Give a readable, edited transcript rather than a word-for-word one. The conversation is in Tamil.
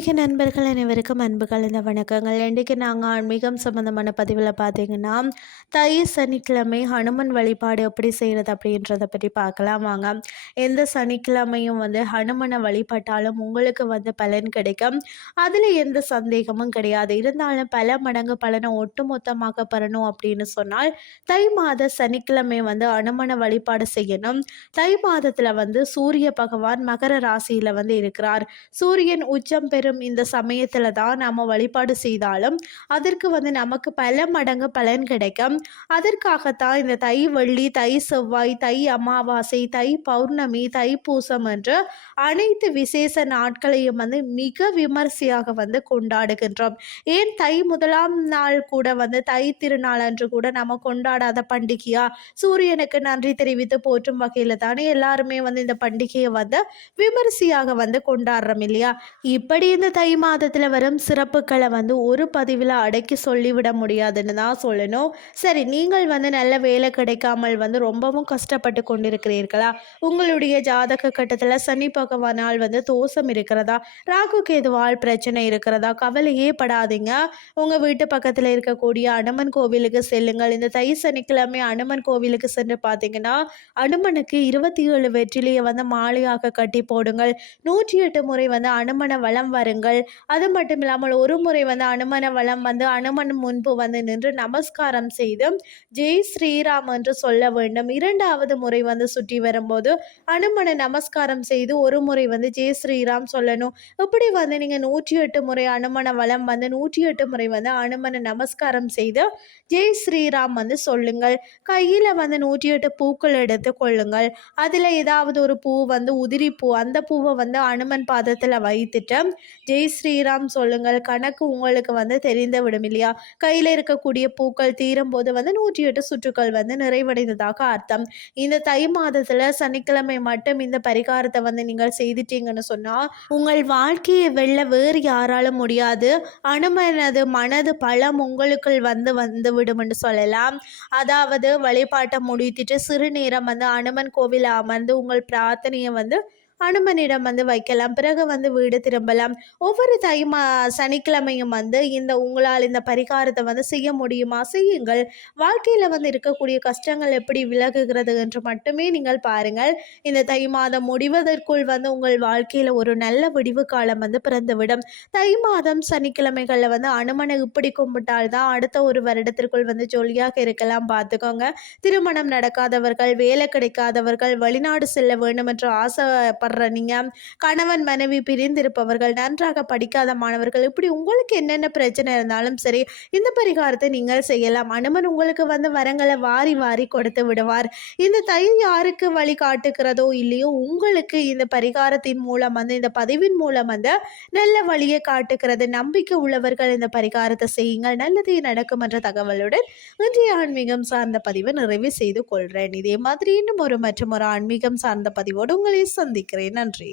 ஆன்மீக நண்பர்கள் அனைவருக்கும் அன்பு கலந்த வணக்கங்கள். இன்றைக்கு நாங்கள் ஆன்மீகம் சம்மந்தமான பதிவில் பார்த்தீங்கன்னா, தை சனிக்கிழமை ஹனுமன் வழிபாடு எப்படி செய்கிறது அப்படின்றத பற்றி பார்க்கலாம் வாங்க. எந்த சனிக்கிழமையும் ஹனுமனை வழிபட்டாலும் உங்களுக்கு பலன் கிடைக்கும். அதில் எந்த சந்தேகமும் கிடையாது. இருந்தாலும் பல மடங்கு பலனை ஒட்டுமொத்தமாக பெறணும் அப்படின்னு சொன்னால் தை மாத சனிக்கிழமை ஹனுமனை வழிபாடு செய்யணும். தை மாதத்தில் சூரிய பகவான் மகர ராசியில் இருக்கிறார். சூரியன் உச்சம் பெறும் இந்த சமயத்தில் தான் நாம் வழிபாடு செய்தாலும் அதற்கு நமக்கு பல மடங்கு பலன் கிடைக்கும். அதற்காகத்தான் இந்த தை வெள்ளி, தை செவ்வாய், தை அமாவாசை, தை பௌர்ணமி, தை பூசம் என்று அனைத்து விசேஷ நாட்களையும் மிக விமர்சையாக கொண்டாடுகின்றோம். ஏன் தை முதலாம் நாள் கூட தை திருநாள் அன்று கூட நம்ம கொண்டாடாத பண்டிகையா? சூரியனுக்கு நன்றி தெரிவித்து போற்றும் வகையில் தானே எல்லாருமே இந்த பண்டிகையை விமர்சையாக கொண்டாடுறோம் இல்லையா? இப்படி இந்த தை மாதத்தில் வரும் சிறப்புகளை ஒரு பதிவில் அடக்கி சொல்லிவிட முடியாதுன்னு தான் சொல்லணும். சரி, நீங்கள் நல்ல வேலை கிடைக்காமல் ரொம்பவும் கஷ்டப்பட்டு கொண்டிருக்கிறீர்களா? உங்களுடைய ஜாதக கட்டத்தில் சனி பகவானால் தோஷம் இருக்கிறதா? ராகு கேதுவால் பிரச்சனை இருக்கிறதா? கவலையே படாதீங்க. உங்கள் வீட்டு பக்கத்தில் இருக்கக்கூடிய அனுமன் கோவிலுக்கு செல்லுங்கள். இந்த தை சனிக்கிழமை அனுமன் கோவிலுக்கு சென்று பார்த்தீங்கன்னா அனுமனுக்கு 27 வெற்றிலையை மாலையாக கட்டி போடுங்கள். 108 முறை அனுமன வலம் வருங்கள். அது மட்டும் இல்லாமல் ஒரு முறை அனுமன வலம் அனுமன் முன்பு நின்று நமஸ்காரம் செய்து ஜெய் ஸ்ரீராம் என்று சொல்ல வேண்டும். 2வது முறை சுற்றி வரும்போது அனுமனை நமஸ்காரம் செய்து ஒரு முறை ஜெய் ஸ்ரீராம் சொல்லணும். இப்படி நீங்கள் 108 முறை அனுமன வலம் 108 முறை அனுமனை நமஸ்காரம் செய்து ஜெய் ஸ்ரீராம் சொல்லுங்கள். கையில் 108 பூக்கள் எடுத்து கொள்ளுங்கள். அதில் ஏதாவது ஒரு பூ உதிரி பூ, அந்த பூவை அனுமன் பாதத்தில் வைத்துட்டு ஜெய் ஸ்ரீராம் சொல்லுங்கள். கணக்கு உங்களுக்கு தெரிந்து விடும் இல்லையா? கையில் இருக்கக்கூடிய பூக்கள் தீரும் போது 108 சுற்றுக்கள் நிறைவடைந்ததாக அர்த்தம். இந்த தை மாதத்தில் சனிக்கிழமை மட்டும் இந்த பரிகாரத்தை நீங்கள் செய்துட்டீங்கன்னு சொன்னால் உங்கள் வாழ்க்கையை வெல்ல வேறு யாராலும் முடியாது. அனுமனது மனது பலம் உங்களுக்குள் வந்து விடும் என்று சொல்லலாம். அதாவது வழிபாட்டை முடித்துட்டு சிறு நேரம் அனுமன் கோவில் அமர்ந்து உங்கள் பிரார்த்தனையை அனுமனிடம் வைக்கலாம். பிறகு வீடு திரும்பலாம். ஒவ்வொரு சனிக்கிழமையும் உங்களால் இந்த பரிகாரத்தை செய்ய முடியுமா? செய்யுங்கள். வாழ்க்கையில் இருக்கக்கூடிய கஷ்டங்கள் எப்படி விலகுகிறது என்று மட்டுமே நீங்கள் பாருங்கள். இந்த தை மாதம் முடிவதற்குள் உங்கள் வாழ்க்கையில் ஒரு நல்ல விடிவு காலம் பிறந்துவிடும். தை மாதம் சனிக்கிழமைகளில் அனுமனை இப்படி கும்பிட்டால் தான் அடுத்த ஒரு வருடத்திற்குள் ஜொலியாக இருக்கலாம். பார்த்துக்கோங்க. திருமணம் நடக்காதவர்கள், வேலை கிடைக்காதவர்கள், வெளிநாடு செல்ல வேண்டும் என்று ஆசைப்படுற நீங்க, கணவன் மனைவி பிரிந்திருப்பவர்கள், நன்றாக படிக்காத மாணவர்கள், இப்படி உங்களுக்கு என்னென்ன பிரச்சனை இருந்தாலும் சரி இந்த பரிகாரத்தை நீங்கள் செய்யலாம். அனுமன் உங்களுக்கு வரங்களை வாரி வாரி கொடுத்து விடுவார். இந்த தை யாருக்கு வழி காட்டுகிறதோ இல்லையோ உங்களுக்கு இந்த பரிகாரத்தின் மூலம் இந்த பதிவின் மூலம் நல்ல வழியை காட்டுகிறது. நம்பிக்கை உள்ளவர்கள் இந்த பரிகாரத்தை செய்யுங்கள். நல்லதே நடக்கும் என்ற தகவலுடன் இன்றைய ஆன்மீகம் சார்ந்த பதிவை நிறைவு செய்து கொள்கிறேன். இதே மாதிரி இன்னும் மற்றும் ஒரு ஆன்மீகம் சார்ந்த பதிவோடு உங்களை சந்திக்கிறேன். நன்றி.